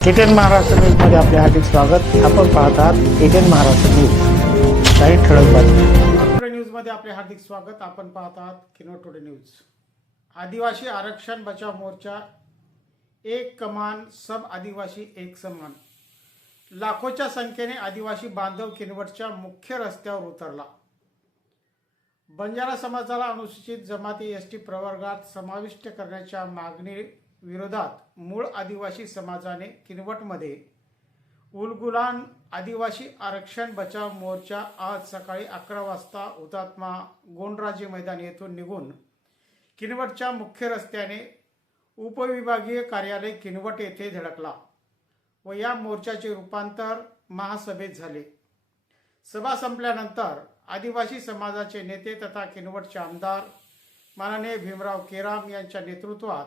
ATN Maharashtra न्यूजमध्ये आपले हार्दिक स्वागत. आपण पाहत आहात एटीएन महाराष्ट्र न्यूज. काही ठळक बातमी न्यूजमध्ये आपले हार्दिक स्वागत. आपण पाहत आहात किनो टुडे न्यूज. आदिवासी आरक्षण बचाव मोर्चा एक कमान सब आदिवासी एक समान. लाखोच्या संख्येने आदिवासी बांधव किनवटच्या मुख्य रस्त्यावर उतरला. बंजारा समाजाला अनुसूचित जमाती एस टी प्रवर्गात समाविष्ट करण्याच्या मागणी विरोधात मूळ आदिवासी समाजाने किनवटमध्ये उलगुलान आदिवासी आरक्षण बचाव मोर्चा आज सकाळी अकरा वाजता हुतात्मा गोंडराजे मैदान येथून निघून किनवटच्या मुख्य रस्त्याने उपविभागीय कार्यालय किनवट येथे धडकला व या मोर्चाचे रूपांतर महासभेत झाले. सभा संपल्यानंतर आदिवासी समाजाचे नेते तथा किनवटचे आमदार माननीय भीमराव केराम यांच्या नेतृत्वात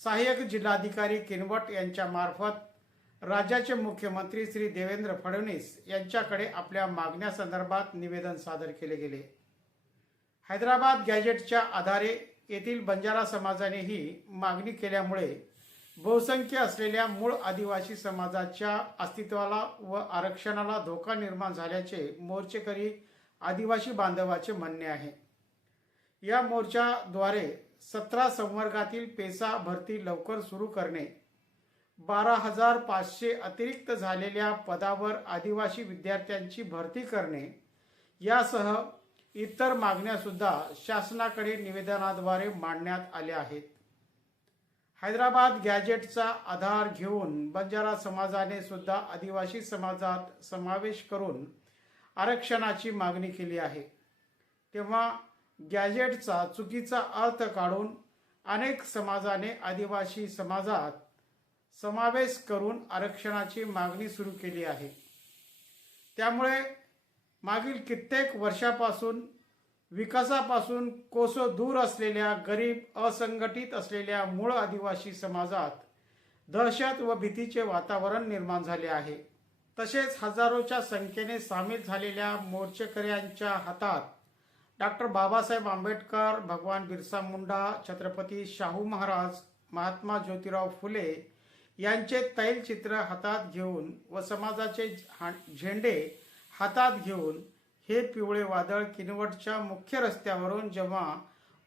सहाय्यक जिल्हाधिकारी किनवट यांच्यामार्फत राज्याचे मुख्यमंत्री श्री देवेंद्र फडणवीस यांच्याकडे आपल्या मागण्यासंदर्भात निवेदन सादर केले गेले. हैदराबाद गॅजेटच्या आधारे येथील बंजारा समाजानेही मागणी केल्यामुळे बहुसंख्य असलेल्या मूळ आदिवासी समाजाच्या अस्तित्वाला व आरक्षणाला धोका निर्माण झाल्याचे मोर्चेकरी आदिवासी बांधवाचे म्हणणे आहे. या मोर्चाद्वारे सतरा संवर्गातील पेसा भरती लवकर सुरू करणे. बारा हजार पाचशे अतिरिक्त झालेल्या पदावर आदिवासी विद्यार्थ्यांची भरती करणे. यासह इतर मागण्यासुद्धा शासनाकडे निवेदनाद्वारे मांडण्यात आल्या आहेत. हैदराबाद गॅजेटचा आधार घेऊन बंजारा समाजाने सुद्धा आदिवासी समाजात समावेश करून आरक्षणाची मागणी केली आहे. तेव्हा गॅजेटचा चुकीचा अर्थ काढून अनेक समाजाने आदिवासी समाजात समावेश करून आरक्षणाची मागणी सुरू केली आहे. त्यामुळे मागील कित्येक वर्षापासून विकासापासून कोसो दूर असलेल्या गरीब असंघटित असलेल्या मूळ आदिवासी समाजात दहशत व भीतीचे वातावरण निर्माण झाले आहे. तसेच हजारोच्या संख्येने सामील झालेल्या मोर्चेकऱ्यांच्या हातात डॉक्टर बाबासाहेब आंबेडकर भगवान बिरसा मुंडा छत्रपती शाहू महाराज महात्मा ज्योतिराव फुले यांचे तैलचित्र हातात घेऊन व समाजाचे झेंडे हातात घेऊन हे पिवळे वादळ किनवटच्या मुख्य रस्त्यावरून जेव्हा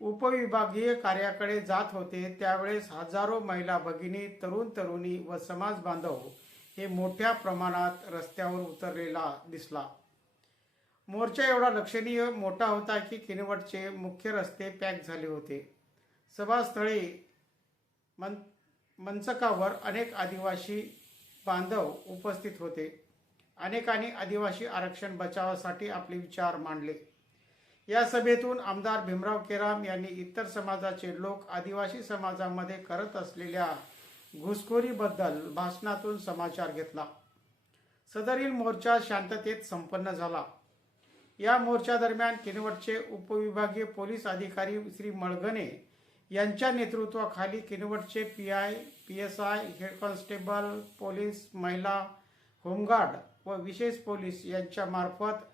उपविभागीय कार्याकडे जात होते त्यावेळेस हजारो महिला भगिनी तरुण तरुणी व समाज बांधव हे मोठ्या प्रमाणात रस्त्यावर उतरलेला दिसला. मोर्चा एवढा लक्षणीय मोठा होता की किनवटचे मुख्य रस्ते पॅक झाले होते. सभास्थळी मन मंचकावर अनेक आदिवासी बांधव उपस्थित होते. अनेकांनी आदिवासी आरक्षण बचावासाठी आपले विचार मांडले. या सभेतून आमदार भीमराव केराम यांनी इतर समाजाचे लोक आदिवासी समाजामध्ये करत असलेल्या घुसखोरीबद्दल भाषणातून समाचार घेतला. सदरील मोर्चा शांततेत संपन्न झाला. या मोर्चादरम्यान किनवटचे उपविभागीय पोलीस अधिकारी श्री मळगणे यांच्या नेतृत्वाखाली किनवटचे P I P S I head constable police महिला होमगार्ड व विशेष पोलीस यांच्या मार्फत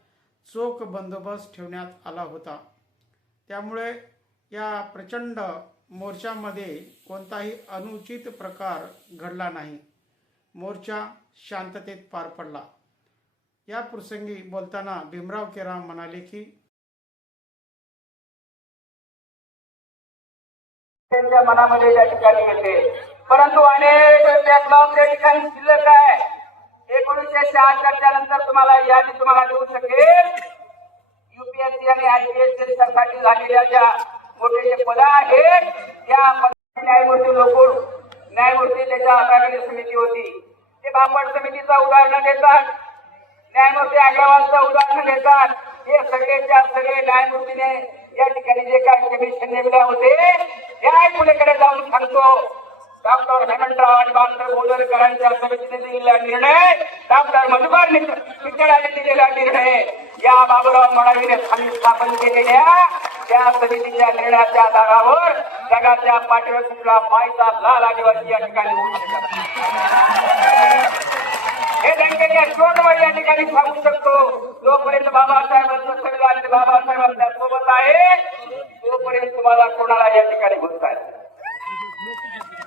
चोख बंदोबस्त ठेवण्यात आला होता. त्यामुळे या प्रचंड मोर्चामध्ये कोणताही अनुचित प्रकार घडला नाही. मोर्चा शांततेत पार पडला. या प्रसंगी बोलताना भीमराव केराम म्हणाले की त्यांच्या मनामध्ये या ठिकाणी येते. परंतु अनेक बॅकलॉग त्या ठिकाणी शिल्लक आहे. एकोणीसशे शहात्तरच्या नंतर तुम्हाला यादी तुम्हाला देऊ शकेल. युपीएससी आणि आयपीएससी साठी झालेल्या ज्या मोठे जे पद आहेत त्या पदाचे न्यायमूर्ती लोकूर न्यायमूर्ती त्याच्या हाताखाली समिती होती. ते बापट समितीचा उदाहरण देतात. न्यायमूर्ती अग्रवालचं उदाहरण देतात. हे सगळेच्या सगळे न्यायमूर्तीने या ठिकाणी जे काही कमिशन नेमले होते त्या पुढेकडे जाऊन सांगतो. डॉक्टर हेमंतराव आणि डॉक्टर बोदरकरांच्या समितीने दिलेला निर्णय डॉक्टर मधुकर मित्राने दिलेला निर्णय या बाबूराव मडावीने स्थापन केलेल्या त्या समितीच्या निर्णयाच्या आधारावर जगाच्या पाठीवर कुठला मायचा लाल आदिवासी या ठिकाणी होऊ शकत. हे बँकेच्या स्टोअरवर या ठिकाणी सांगू शकतो. जोपर्यंत बाबासाहेबांचं संविधान आणि बाबासाहेब आपल्यासोबत आहे तोपर्यंत तुम्हाला कोणाला या ठिकाणी बोलताय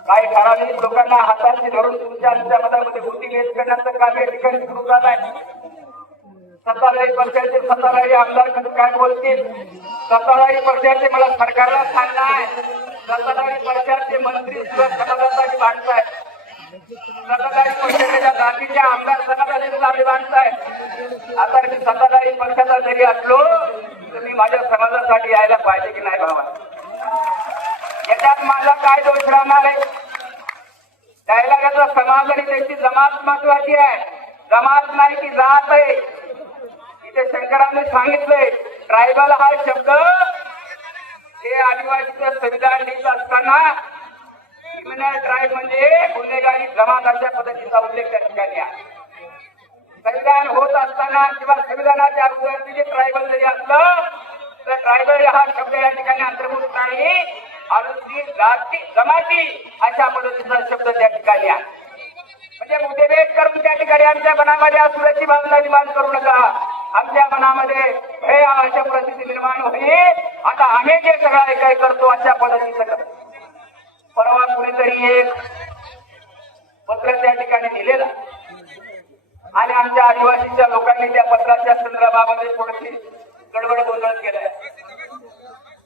काही ठराविक लोकांना हाताशी धरून तुमच्या आमच्या मतामध्ये बुद्धी वेस्ट करण्याचं काम या ठिकाणी सुरू झालं आहे. सत्ताधारी पक्षाचे सत्ताधारी आमदार काय बोलतील? सत्ताधारी पक्षाचे मला सरकारला सांगणार आहे. सत्ताधारी पक्षाचे मंत्री सुद्धा समाजासाठी मांडताय सत्ताधारी पक्षाच्या जातीच्या आमदार समाजासाठी मांडताय आता मी सत्ताधारी पक्षाचा जरी असलो तर मी माझ्या समाजासाठी यायला पाहिजे की नाही बाबा याच्यात माझा काय दोष राहणार आहे? त्याला याचा समाज आणि त्याची जमात महत्वाची आहे. जमात नाही की जात आहे. इथे शंकरांनी सांगितलंय ट्रायबल हा शब्द हे आदिवासीचं संविधान लिहित असताना क्रिमिनल ट्राईब म्हणजे गुन्हेगारी जमात अशा पद्धतीचा उल्लेख त्या ठिकाणी आहे. संविधान होत असताना किंवा संविधानाच्या अगोदर जे ट्रायबल जरी असलं तर ट्रायबल हा शब्द या ठिकाणी अंतर्भूत नाही. अनुसूचित जाती जमाती अशा पद्धतीचा शब्द त्या ठिकाणी आहे. म्हणजे मुद्देभेद करून त्या ठिकाणी आमच्या मनामध्ये असुराची भावना निर्माण करू नका. आमच्या मनामध्ये हे अशा परिस्थिती निर्माण होईल. आता आम्ही जे सगळं काय करतो अशा पद्धतीचं परवा कुणीतरी एक पत्र त्या ठिकाणी दिलेलं. आणि आमच्या आदिवासीच्या लोकांनी त्या पत्राच्या संदर्भामध्ये थोडीशी गडबड गोंधळ केलाय.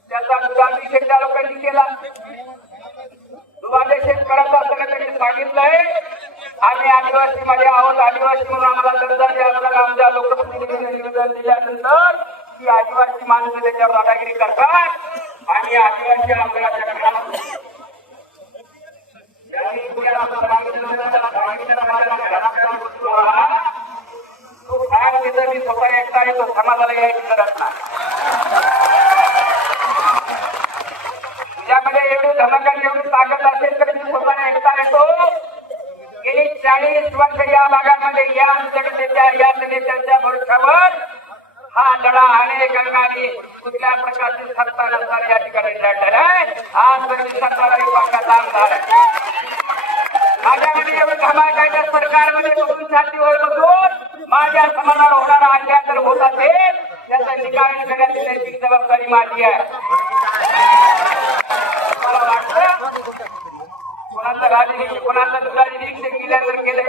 त्याचा दुधाभिषेक त्या लोकांनी केला. दुधाभिषेक शेतकऱ्याचा असताना त्यांनी सांगितलंय. आम्ही आदिवासी मध्ये आहोत. आदिवासी म्हणून आम्हाला दर्जा द्यावा आमच्या लोकप्रतिनिधीने निवेदन दिल्यानंतर की आदिवासी माणसं त्याच्यावर दादागिरी करतात. आणि आदिवासी आमदाराच्या घरात यांनी पुण्याला सांगितलं सांगितलं माझ्या घरात बसलो आहात. तो बाहेर तिथं मी स्वतः एकटा आहे तो समाजाला यायची गरज नाही तुझ्यामध्ये एवढी धमक एवढी ताकद असेल तर मी स्वतः एकटा येतो गेली चाळीस वर्ष या भागामध्ये या जनतेच्या या जनतेच्या भरोशावर हा लढा अनेक अंगाने कुठल्या प्रकारची सत्ता नसताना या ठिकाणी लढलाय आज तरी सत्ताधारी पक्षाचा आमदार. आहे माझ्यामध्ये एवढं सरकारमध्ये बसून छातीवर बसून माझ्या समाजाला होणारा अन्याय जर होत असेल त्याचा निकाल करण्याची नैतिक जबाबदारी माझी आहे. मला वाटतं कोणाचं राजनीती कोणाचं दुधाची केल्यानंतर केले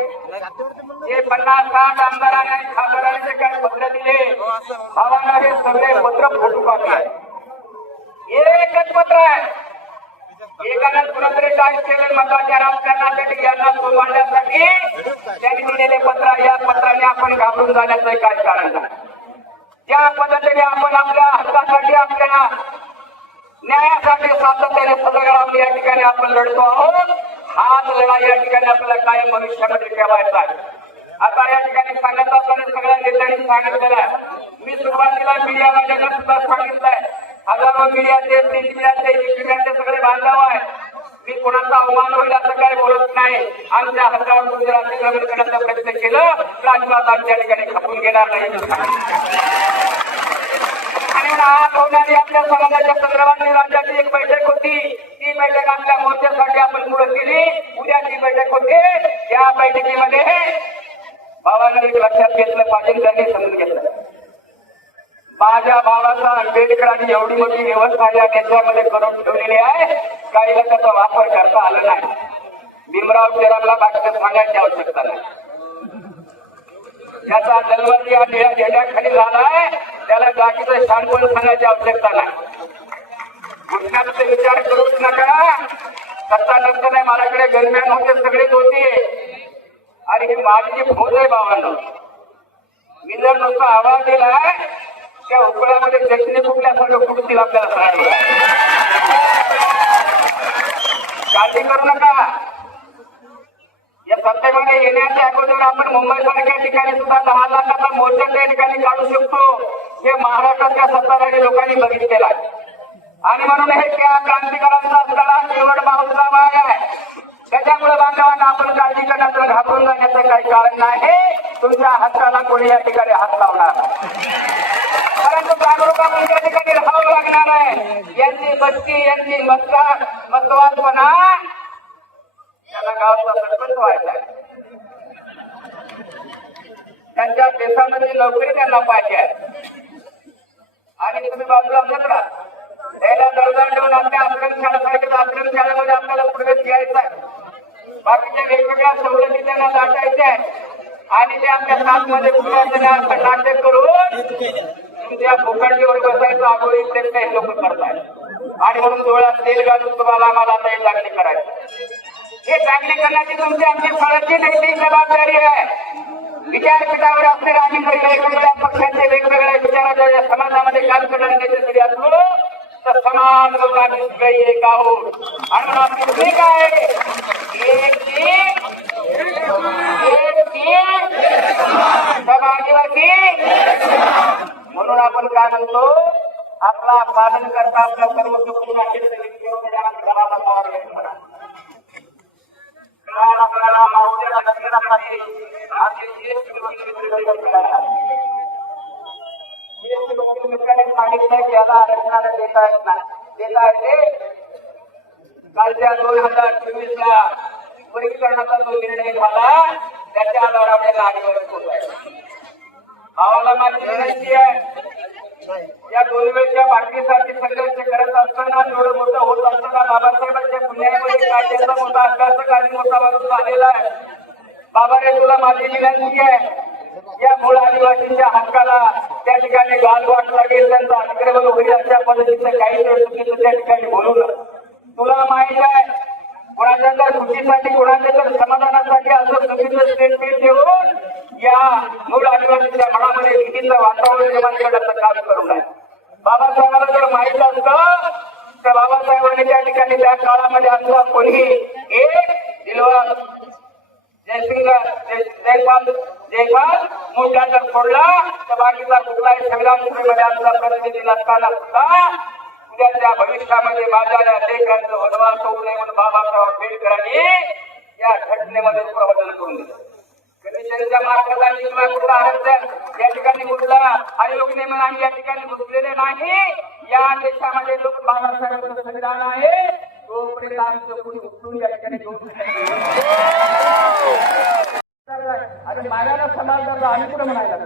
हे पन्नास साठ आमदारांनी आणि खासदारांनी जे काही पत्र दिले भावांना हे सगळे पत्र फोटो काढणार एकच पत्र आहे. एकानं कुणातरी काय मताच्या महत्त्वाच्या राजकारणासाठी यांना सोडवण्यासाठी त्यांनी दिलेले पत्र या पत्राने आपण घाबरून जाण्याचं काय कारण नाही ज्या पद्धतीने आपण आपल्या हक्कासाठी आपल्या न्यायासाठी सातत्याने सदगडावली या ठिकाणी आपण लढतो आहोत. हाच लढा या ठिकाणी आपल्याला कायम भविष्यामध्ये ठेवायचा आहे. आता या ठिकाणी सांगत असताना सगळ्या नेत्यांनी सांगितलेलं आहे. मी सुरुवातीला मीडियावाल्यांना सुद्धा सांगितलंय. हजारो मीडियाचे प्रिंट मीडियाचे मीडियाचे सगळे बांधव आहे मी कोणाचा अवमान होईल असं काही बोलत नाही. आमच्या हातावर तुम्ही अतिक्रमण करण्याचा प्रयत्न केलं तर अजिबात आमच्या ठिकाणी खपून घेणार नाही. आणि आज होणारी आपल्या समाजाच्या संदर्भात राज्याची एक बैठक होती. ती बैठक आपल्या मोर्चासाठी आपण पुढे केली. उद्या उद्याची बैठक होते. या बैठकीमध्ये बाबांनी लक्षात घेतलं पाटील त्यांनी समजून घेतलं. माझ्या भावाचा आंबेडकरांनी एवढी मोठी व्यवस्था या देशामध्ये करून ठेवलेली आहे. काहीला त्याचा वापर करता आला नाही. भीमराव चेरांना बाकीचं सांगायची आवश्यकता नाही. याचा जन्म या निळ्या झेंड्याखाली झालाय त्याला बाकीचं शानपण सांगायची आवश्यकता नाही. गुन्ह्याचा विचार करूच नका. सत्ता नसताना माझ्याकडे गरम्यान होते सगळेच होते. आणि ही माझी जी फौज आहे बाबांना मी जर नुसता आवाज दिलाय त्या उकळ्यामध्ये चटणी कुठल्यासारखं कुठतील आपल्याला सांगायला? काळजी करू नका. या सत्तेमध्ये येण्याच्या अगोदर आपण मुंबई सारख्या ठिकाणी सुद्धा दहा लाखाचा मोर्चा त्या ठिकाणी काढू शकतो. हे महाराष्ट्राच्या सत्ताधारी लोकांनी बघितलेलं आहे. आणि म्हणून हे त्या क्रांतिकारांचा असलेला निवड महोत्सव आहे. त्याच्यामुळे बांधवांना आपण काळजी करण्याचं घाबरून जाण्याचं काही कारण नाही. तुमच्या हाताला कोणी या ठिकाणी हात लावणार? त्या ठिकाणी राहावं लागणार आहे. यांची बस्ती यांची मस्ता मस्तवादपणा त्याला गावाचा सरपंच व्हायचा त्यांच्या देशामध्ये नोकरी त्यांना पाहिजे आणि तुम्ही बाजूला जत्रा त्याला दरदार देऊन आपल्या आश्रम आश्रमशाळेमध्ये शाळेमध्ये आपल्याला प्रवेश घ्यायचा आहे. बाकीच्या वेगवेगळ्या सवलती त्यांना दाटायच्या आहेत. आणि ते आमच्या साथमध्ये पुढे नाट्य करून तुमच्या भोकांडीवर बसायचं अगोदर प्रयत्न हे लोक करतायत आणि म्हणून डोळ्यात तेल घालून तुम्हाला आम्हाला आता हे चांगली करायचं. हे चांगली करण्याची तुमची आमची फळाची नैतिक जबाबदारी आहे. विचारपीठावर असलेल्या आम्ही वेगवेगळ्या पक्षांचे वेगवेगळ्या विचाराच्या समाजामध्ये काम करणारे नेते जरी असलो तर समाज लोक आम्ही सगळे एक आहोत. आणि म्हणून आपली भूमिका आहे एक टीम एक टीम त्याला आपण काय म्हणतो? आपला पालन करता आपल्या सर्व सांगितलं की याला आरक्षणाला देता येत नाही. देता येते. कालच्या दोन हजार चोवीस ला वर्गीकरणाचा जो निर्णय झाला त्याच्या आधारावर आपल्याला आदिवासी होत आहे. भावाला माझी विनंती आहे. या दोन वेळच्या बाटलीसाठी संघर्ष करत असताना एवढं मोठं होत असताना बाबासाहेबांच्या पुण्यामध्ये कायद्याचा मोठा अभ्यासकालीन मोठा माणूस आलेला आहे. बाबा रे तुला माझी विनंती आहे. या मूळ आदिवासींच्या हक्काला त्या ठिकाणी गालवाट लागेल त्यांचा अतिक्रमण होईल अशा पद्धतीचं काही त्या ठिकाणी बोलू नका तुला माहीत आहे कोणाच्या तर खुशीसाठी कोणाच्या तर समाधानासाठी असं चुकीचं स्टेटमेंट देऊन या मूळ आदिवासीच्या मनामध्ये भीतीचं वातावरण निर्माण करण्याचं काम करू नये बाबासाहेबांना जर माहीत असतं तर बाबासाहेबांनी त्या ठिकाणी त्या काळामध्ये असला कोणीही एक दिलवा जयसिंग जयपाल जयपाल मोठ्या जर फोडला तर बाकीचा कुठलाही संविधान सभेमध्ये आपला प्रतिनिधी नसताना सुद्धा उद्याच्या भविष्यामध्ये माझ्या या लेखांचं वनवास होऊ नये म्हणून बाबासाहेब आंबेडकरांनी या घटनेमध्ये प्रबोधन करून दिलं. कमिशनच्या मार्फत किंवा कुठला आरक्षण या ठिकाणी कुठला आयोग नेमून आम्ही या ठिकाणी घुसलेले नाही. या देशामध्ये लोक बाबासाहेबांचं संविधान आहे. तोपर्यंत आमचं कुणी उठून या ठिकाणी घेऊन आणि मागायला समाज आम्ही कुठं म्हणायला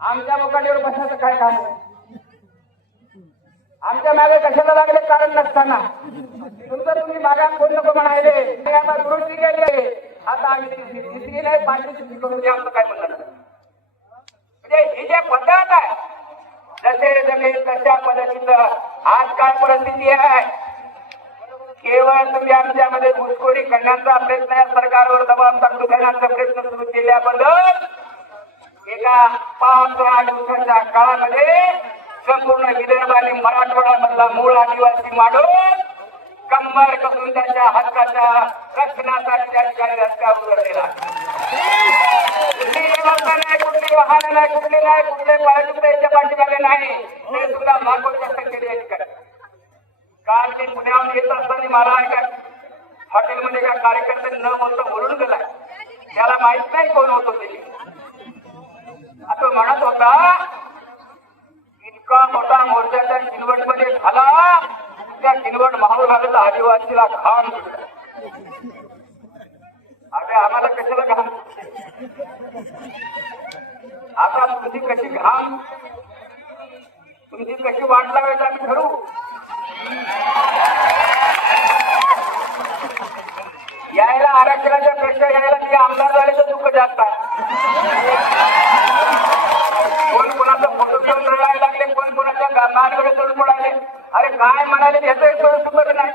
आमच्या मुकाटीवर बसायचं काय काम आहे? आमच्या मागे कशाला लागले कारण नसताना? तुमचं तुम्ही मागा कोण नको म्हणायले? ते आता दुरुस्ती केली आहे. आता आम्ही तिसरी नाही पाचवी करून द्या आमचं काय म्हणणं म्हणजे ही जे पद्धत आहे जसे जमेल तशा पद्धतीचं आज काय परिस्थिती आहे. केवळ तुम्ही आमच्यामध्ये घुसखोरी करण्याचा प्रयत्न या सरकारवर दबाव टाकून करण्याचा प्रयत्न सुरू केल्याबद्दल एका पाच सहा दिवसाच्या काळामध्ये संपूर्ण विदर्भ आणि मराठवाड्यामधला मूळ आदिवासी माडून कंबर कसून त्याच्या हक्काच्या रक्षणासाठी त्या ठिकाणी रस्त्यावर उतरलेला कुठली नाही कुठली वाहन नाही कुठली नाही कुठले पायटुकडे याच्या पाठीमागे नाही ते सुद्धा लाखोच्या संख्येने या ठिकाणी. काल मी पुण्याहून येत असताना मला एका हॉटेलमध्ये एका कार्यकर्त्याने न म्हणता बोलून गेलाय. त्याला माहीत नाही कोण होतो ते. आता म्हणत होता इतका मोठा मोर्चा त्या किनवटमध्ये झाला त्या किनवट माहूर भागाचा आदिवासीला घाम सुटला. अरे आम्हाला कशाला घाम आता तुमची कशी घाम तुमची कशी वाट लावायची आम्ही ठरू यायला आरक्षणाच्या प्रश्न यायला ते आमदार झाले तर दुःख जास्त कोण कोणाच्या मानकडे अरे काय म्हणाले याचं एक सुखद नाही.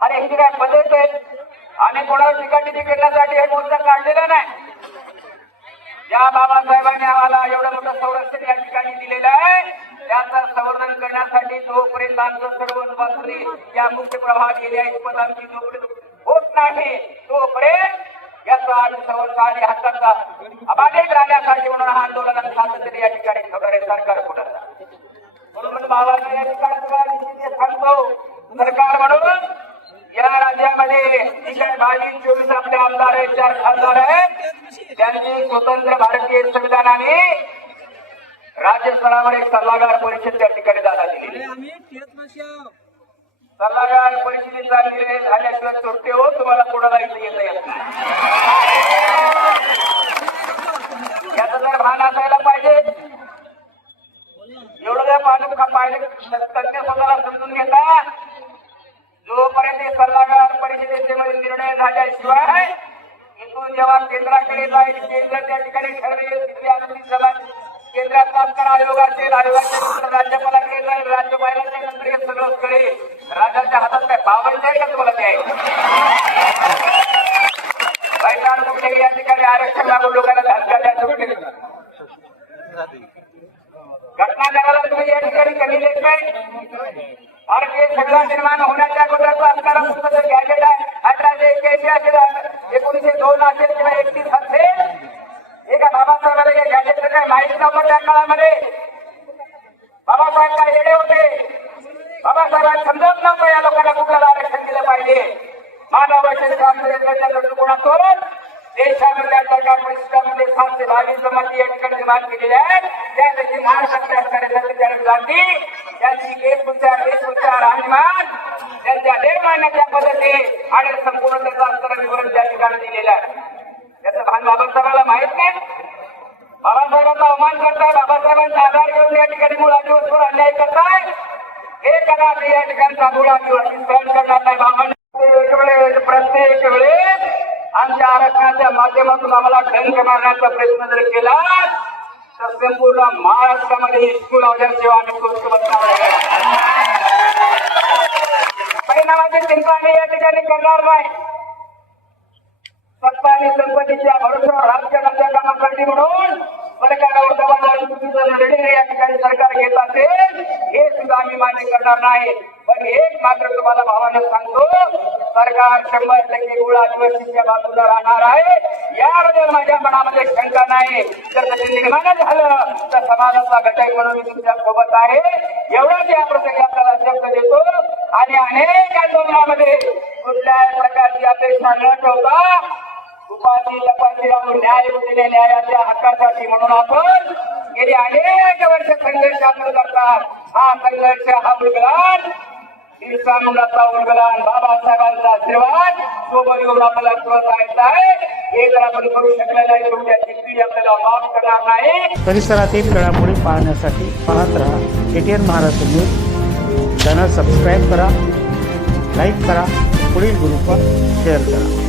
अरे ही काय पद्धत आहे आणि कोणाला ठिकाणी करण्यासाठी हे मोर्चा काढलेला नाही. ज्या बाबासाहेबांनी आम्हाला एवढं मोठं संरक्षण या ठिकाणी दिलेलं आहे. त्याचं संवर्धन करण्यासाठी जोपर्यंत आमचं सर्व मंत्री या मुख्य प्रवाहात गेल्या इतपत आमची जोपर्यंत होत नाही तोपर्यंत याचा आठ संवर्धन हक्कांचा अबाधित राहण्यासाठी म्हणून हा आंदोलन सातत्याने या ठिकाणी ठेवणारे सरकार पुढे म्हणून बाबासाहेब या ठिकाणी सांगतो सरकार म्हणून या राज्यामध्ये जी काही बावीस चोवीस आपले आमदार आहेत चार खासदार आहेत. त्यांनी स्वतंत्र भारतीय संविधानाने राज्य स्तरावर एक सल्लागार परिषद त्या ठिकाणी दादा दिली सल्लागार परिषदेचा निर्णय झाल्याशिवाय सुटते हो तुम्हाला कोणाला इथे येता येत नाही याचं जर भान असायला पाहिजे एवढं जर पाहिजे का पाहिजे तज्ञ स्वतःला समजून घेता जोपर्यंत हे सल्लागार परिषद केला आहे केंद्र त्या ठिकाणी ठरवेल तिथली आमची सभा केंद्रात काम करा आयोगाचे आयोगाचे नंतर राज्यपालाकडे जाईल राज्यपालाच्या नंतर हे सगळं करेल राजाच्या हातात काय पावायचं आहे का तुम्हाला ते बैठक कुठे या ठिकाणी आरक्षण लागून लोकांना धक्का द्यायचं कुठे घटना जगाला तुम्ही या ठिकाणी कधी देत नाही. भारतीय संविधान निर्माण होण्याच्या अगोदरचं अंतराचं जर गॅजेट आहे. अठराशे एक्क्याऐंशी असेल एकोणीशे दोन असेल किंवा एकतीस असेल. हे का बाबासाहेबांना या गॅजेटचं काय माहिती नव्हतं त्या काळामध्ये बाबासाहेब काय येडे होते. बाबासाहेबांना समजत नव्हतं या लोकांना कुठलं आरक्षण दिलं पाहिजे. मानव दृष्टिकोनातून देशामध्ये सरकार परिषदामध्ये सातशे बावीस जमाती या ठिकाणी निर्माण केलेल्या आहेत. त्यापैकी महाराष्ट्रातल्या अधिकाऱ्यांसाठी त्याने जाती त्यांची वेशभूषा वेशभूषा राहणीमान त्यांच्या देवमान्याच्या पद्धती आणि संपूर्ण त्याचा अस्तर विवरण त्या ठिकाणी दिलेलं आहे. त्याचं भान बाबासाहेबांना माहीत नाही. बाबासाहेबांचा अवमान करताय बाबासाहेबांचा आधार घेऊन या ठिकाणी मूळ आदिवासीवर अन्याय करताय. हे कदापि या ठिकाणी मूळ आदिवासी सहन करणार नाही. बाबांनी प्रत्येक वेळेस आमच्या आरक्षणाच्या माध्यमातून आम्हाला डंक मारण्याचा प्रयत्न जर केला तर संपूर्ण महाराष्ट्रामध्ये स्कूल लावल्याशिवाय आम्ही स्वस्त बसणार परिणामाची चिंता आम्ही या ठिकाणी करणार नाही. सत्ता आणि संपत्तीच्या भरोशावर राजकारणाच्या कामासाठी म्हणून सरकारवर दबाव चुकीचं निर्णय या ठिकाणी सरकार घेत असेल हे सुद्धा आम्ही मान्य करणार नाही. पण एक मात्र तुम्हाला भावानं सांगतो सरकार शंभर टक्के मूळ आदिवासीच्या बाजूला राहणार आहे. यामध्ये माझ्या मनामध्ये शंका नाही. जर तसे निर्माण झालं तर समाजाचा घटक म्हणून मी तुमच्यासोबत आहे. एवढंच या प्रसंगी आपल्याला शब्द देतो. आणि अनेक आंदोलनामध्ये कुठल्याही प्रकारची अपेक्षा न ठेवता उपाधी लपाची राहून न्याय दिले न्यायाच्या हक्कासाठी म्हणून आपण गेली अनेक वर्ष संघर्ष आपण करतात. हा संघर्ष हा उलगलान बिरसा मुंडाचा बाबासाहेबांचा आशीर्वाद सोबत येऊन आपल्याला जायचं आहे हे जर आपण करू शकले नाही तर आपल्याला माफ करणार नाही परिसरातील घडामोडी पाहण्यासाठी पाहत रहा. ATN Maharashtra news. Channel subscribe करा लाईक करा पुढील ग्रुपवर शेअर करा.